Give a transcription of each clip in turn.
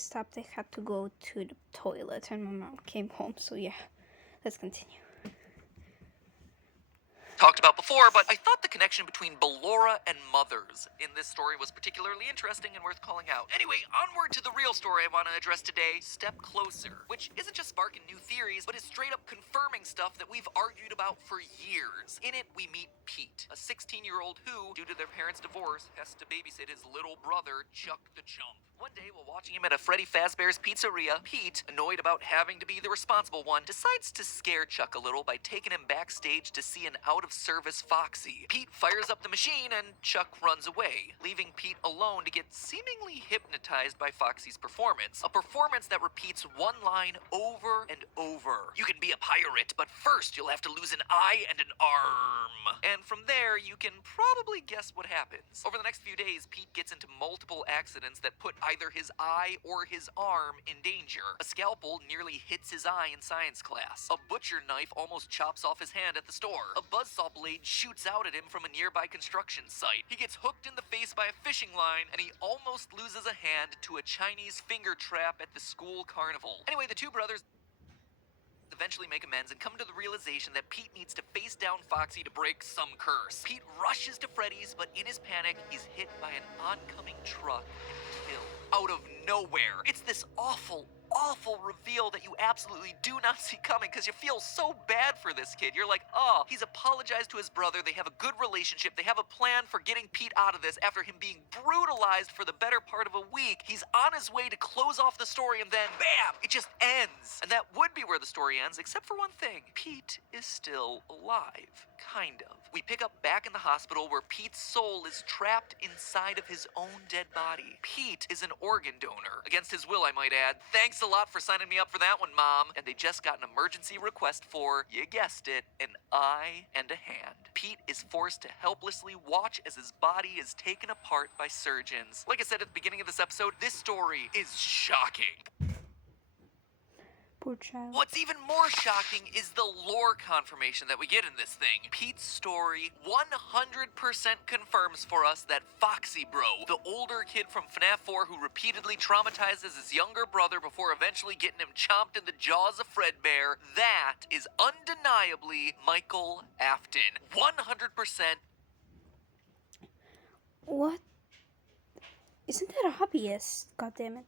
stopped, I had to go to the toilet and my mom came home, so yeah, let's continue. Talked about before, but I thought the connection between Ballora and mothers in this story was particularly interesting and worth calling out. Anyway, onward to the real story I want to address today, Step Closer, which isn't just sparking new theories, but is straight up confirming stuff that we've argued about for years. In it, we meet Pete, a 16-year-old who, due to their parents' divorce, has to babysit his little brother, Chuck the Chump. One day, while watching him at a Freddy Fazbear's Pizzeria, Pete, annoyed about having to be the responsible one, decides to scare Chuck a little by taking him backstage to see an out-of-service Foxy. Pete fires up the machine and Chuck runs away, leaving Pete alone to get seemingly hypnotized by Foxy's performance. A performance that repeats one line over and over. You can be a pirate, but first you'll have to lose an eye and an arm. And from there, you can probably guess what happens. Over the next few days, Pete gets into multiple accidents that put either his eye or his arm in danger. A scalpel nearly hits his eye in science class. A butcher knife almost chops off his hand at the store. A buzzsaw blade shoots out at him from a nearby construction site. He gets hooked in the face by a fishing line, and he almost loses a hand to a Chinese finger trap at the school carnival. Anyway, the two brothers eventually make amends and come to the realization that Pete needs to face down Foxy to break some curse. Pete rushes to Freddy's, but in his panic, he's hit by an oncoming truck and killed. Out of nowhere. It's this awful reveal that you absolutely do not see coming because you feel so bad for this kid. You're like, oh, he's apologized to his brother. They have a good relationship. They have a plan for getting Pete out of this after him being brutalized for the better part of a week. He's on his way to close off the story and then, bam, it just ends. And that would be where the story ends, except for one thing. Pete is still alive. Kind of. We pick up back in the hospital where Pete's soul is trapped inside of his own dead body. Pete is an organ donor. Against his will, I might add. Thanks a lot for signing me up for that one, Mom. And they just got an emergency request for, you guessed it, an eye and a hand. Pete is forced to helplessly watch as his body is taken apart by surgeons. Like I said at the beginning of this episode, this story is shocking. Poor child. What's even more shocking is the lore confirmation that we get in this thing. Pete's story 100% confirms for us that Foxy Bro, the older kid from FNaF 4 who repeatedly traumatizes his younger brother before eventually getting him chomped in the jaws of Fredbear, that is undeniably Michael Afton. 100%. What? Isn't that obvious? God damn it.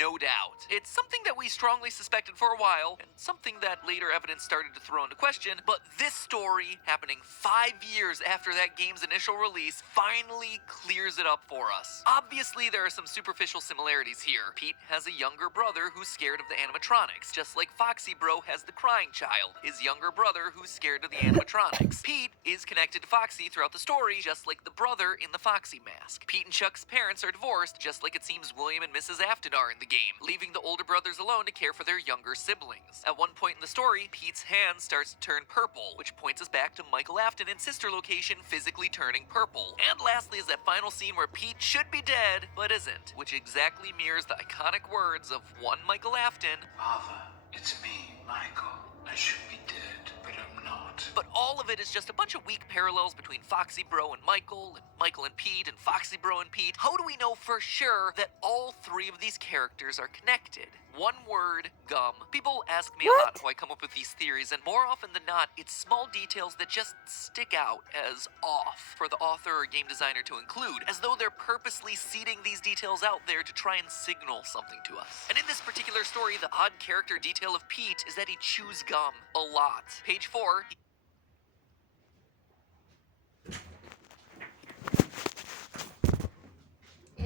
No doubt. It's something that we strongly suspected for a while, and something that later evidence started to throw into question, but this story, happening 5 years after that game's initial release, finally clears it up for us. Obviously, there are some superficial similarities here. Pete has a younger brother who's scared of the animatronics, just like Foxy Bro has the crying child, his younger brother who's scared of the animatronics. Pete is connected to Foxy throughout the story, just like the brother in the Foxy mask. Pete and Chuck's parents are divorced, just like it seems William and Mrs. Afton are in the game, leaving the older brothers alone to care for their younger siblings. At one point in the story, Pete's hand starts to turn purple, which points us back to Michael Afton and sister location physically turning purple. And lastly is that final scene where Pete should be dead, but isn't, which exactly mirrors the iconic words of one Michael Afton. Father, it's me, Michael. I should be dead, but I'm not. But all of it is just a bunch of weak parallels between Foxy Bro and Michael and Pete, and Foxy Bro and Pete. How do we know for sure that all three of these characters are connected? One word, gum. People ask me a lot how I come up with these theories, and more often than not, it's small details that just stick out as off for the author or game designer to include, as though they're purposely seeding these details out there to try and signal something to us. And in this particular story, the odd character detail of Pete is that he chews gum a lot. Page 4, he